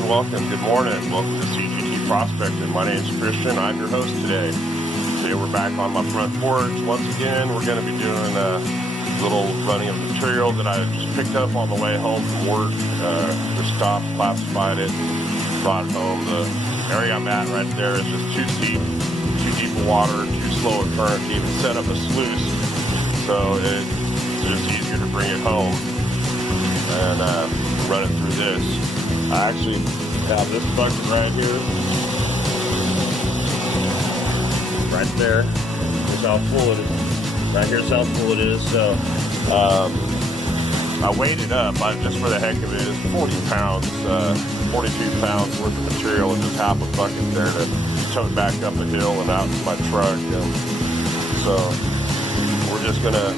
and welcome. Good morning. Welcome to CGT Prospecting. My name is Christian. I'm your host today. Today we're back on my front porch. Once again, we're going to be doing a little running of material that I just picked up on the way home from work. Just stopped, classified it, brought it home. The area I'm at right there is just too deep of water, too slow a current to even set up a sluice. So it's just easier to bring it home and run it through this. I actually have this bucket right here, right there. Here's how full it is. Right here's how full it is. So I weighed it up just for the heck of it. It's 40 pounds, 42 pounds worth of material, and just half a bucket there to tow it back up a hill and out to my truck. So we're just gonna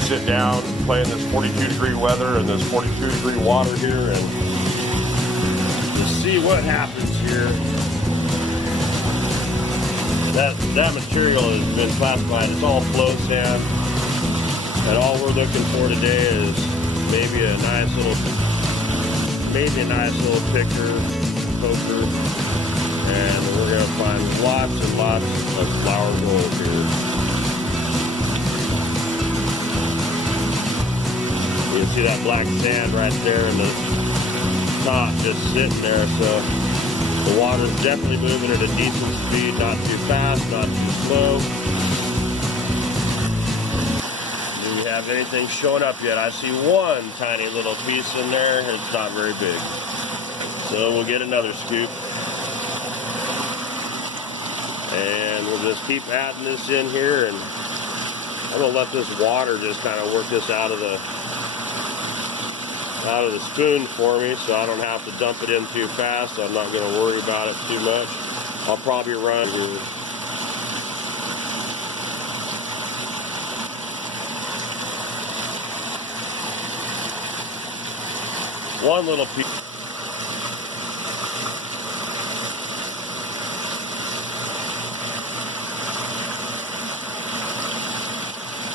sit down, play in this 42-degree weather and this 42-degree water here, and just see what happens here. That material has been classified. It's all flow sand, and all we're looking for today is maybe a nice little picker, poker, and we're gonna find lots and lots of flour gold here. You can see that black sand right there in the top just sitting there, so the water's definitely moving at a decent speed, not too fast, not too slow. Do we have anything showing up yet? I see one tiny little piece in there. It's not very big. So we'll get another scoop. And we'll just keep adding this in here, and I'm going to let this water just kind of work this out of the spoon for me, so I don't have to dump it in too fast. I'm not going to worry about it too much. I'll probably run here. One little piece.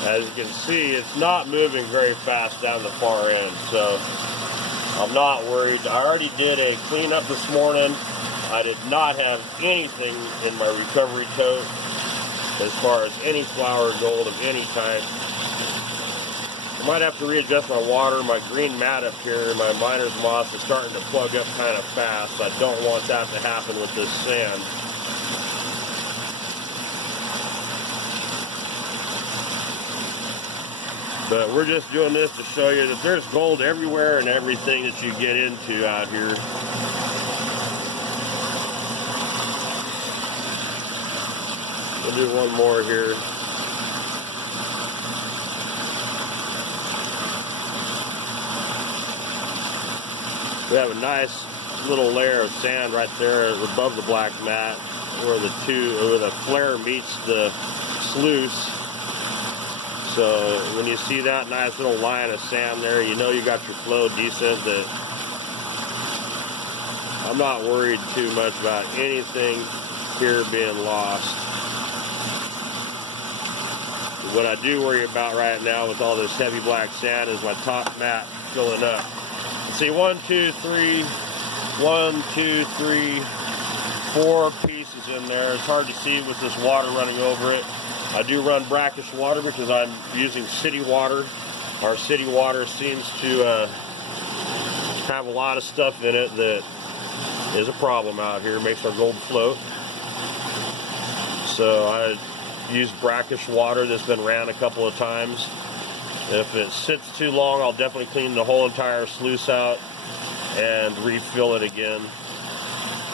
As you can see, it's not moving very fast down the far end, so I'm not worried. I already did a cleanup this morning. I did not have anything in my recovery tote as far as any flour gold of any type. I might have to readjust my water. My green mat up here, my miner's moth, is starting to plug up kind of fast. I don't want that to happen with this sand. But we're just doing this to show you that there's gold everywhere and everything that you get into out here. We'll do one more here. We have a nice little layer of sand right there above the black mat where the flare meets the sluice. So when you see that nice little line of sand there, you know you got your flow decent. That I'm not worried too much about anything here being lost. What I do worry about right now with all this heavy black sand is my top mat filling up. See, 4 pieces in there. It's hard to see with this water running over it. I do run brackish water because I'm using city water. Our city water seems to have a lot of stuff in it that is a problem out here. It makes our gold float. So I use brackish water that's been ran a couple of times. If it sits too long, I'll definitely clean the whole entire sluice out and refill it again.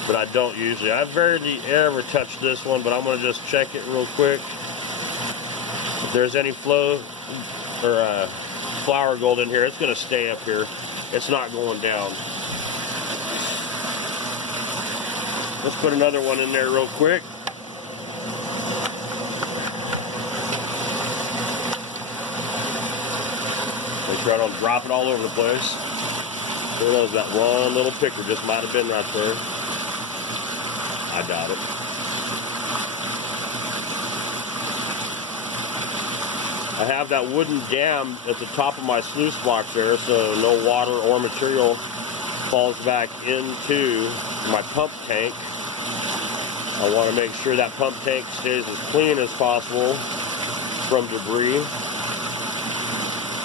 But I don't usually. I rarely ever touch this one, but I'm going to just check it real quick. If there's any flow or flour gold in here, it's going to stay up here. It's not going down. Let's put another one in there real quick. Make sure I don't drop it all over the place. There was that one little picker just might have been right there. I got it. I have that wooden dam at the top of my sluice box there, so no water or material falls back into my pump tank. I want to make sure that pump tank stays as clean as possible from debris.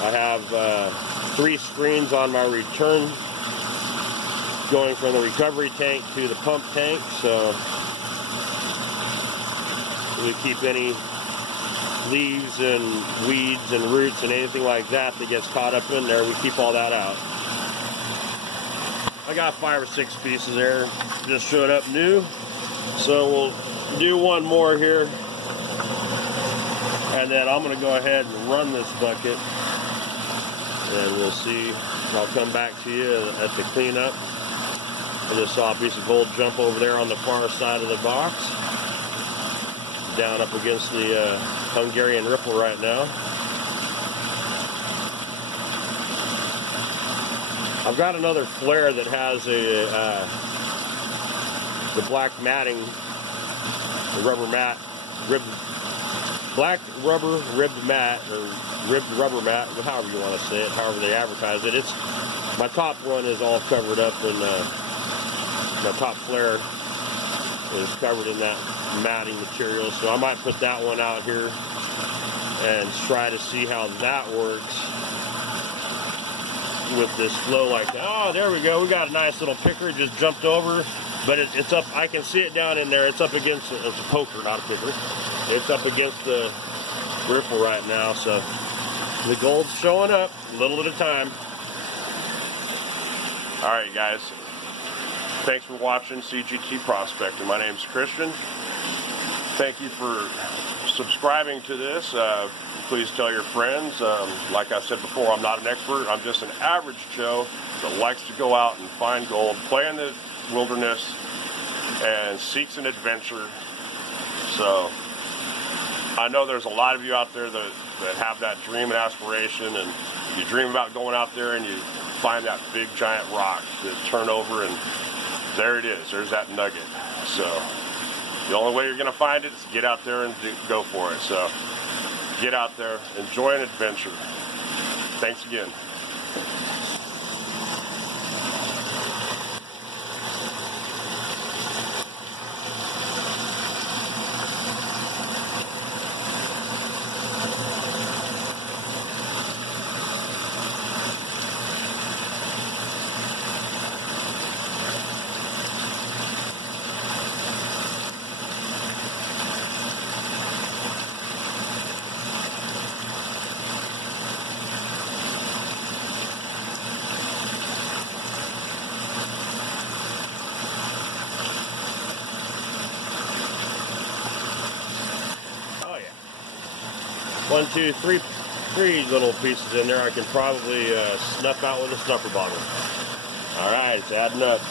I have 3 screens on my return going from the recovery tank to the pump tank, so we keep any leaves and weeds and roots and anything like that that gets caught up in there, we keep all that out. I got 5 or 6 pieces there, just showed up new, so we'll do one more here, and then I'm going to go ahead and run this bucket, and we'll see. I'll come back to you at the cleanup. I just saw a piece of gold jump over there on the far side of the box, down up against the Hungarian ripple right now. I've got another flare that has the black matting, the rubber mat, black rubber ribbed mat, or ribbed rubber mat, however you want to say it, however they advertise it. My top one is all covered up in, my top flare is covered in that matting material, so I might put that one out here and try to see how that works with this flow like that. Oh, there we go. We got a nice little picker. It just jumped over, but it's up. I can see it down in there. It's up against, it's a poker, not a picker. It's up against the ripple right now, so the gold's showing up a little at a time. All right, guys. Thanks for watching CGT Prospecting. My name's Christian. Thank you for subscribing to this. Please tell your friends. Like I said before, I'm not an expert. I'm just an average Joe that likes to go out and find gold, play in the wilderness, and seeks an adventure. So I know there's a lot of you out there that have that dream and aspiration, and you dream about going out there and you find that big giant rock that turn over, and there it is. There's that nugget. So the only way you're going to find it is get out there and go for it. So get out there, enjoy an adventure. Thanks again. One, two, three little pieces in there I can probably snuff out with a snuffer bottle. All right, it's adding up.